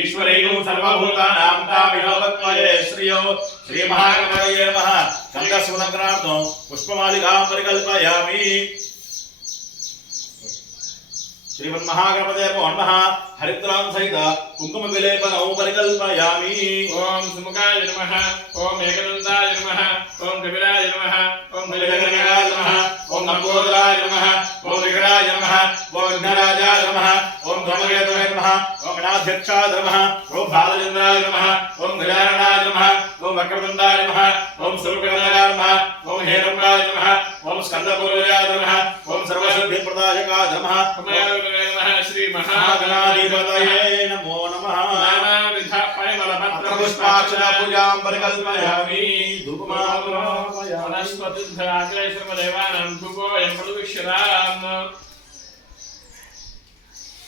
ईश्वरेण सर्वभूतानां तामिहोवत्वये श्रियो श्रीमहागणपतये नमः गन्धस्वनग्रार्थं पुष्पमालिकां परिकल्पयामि श्रीमन्महागणपतये नमो नमः हरिद्रां सहित कुंकुम विलेपनौ परिकल्पयामि ओम सुमुखाय नमः ओम एकदन्ताय नमः ओम कपिलाय नमः ओम नीलकण्ठकाय नमः ओम लंबोदराय नमः ओम विकटाय नमः ओम विघ्नराजाय नमः ओम धूमकेतवे नमः ओम गणाध्यक्षाय नमः ओम बालचन्द्राय नमः ओम गजाननाय नमः ओम वक्रतुण्डाय नमः ओम सूर्यकर्णकाय नमः ओम हेरम्बाय नमः ओम स्कन्दपूर्वजाय नमः ओम सर्वसिद्धिप्रदायकाय नमः श्री महागणाधिपतये नमो नमः नानाविध पुष्पार्चना पूजां परिकल्पयामि धूपमाग्रहामि वनस्पतिभ्याग्रे सर्वदेवानां धूपोऽयं प्रदिश्यताम्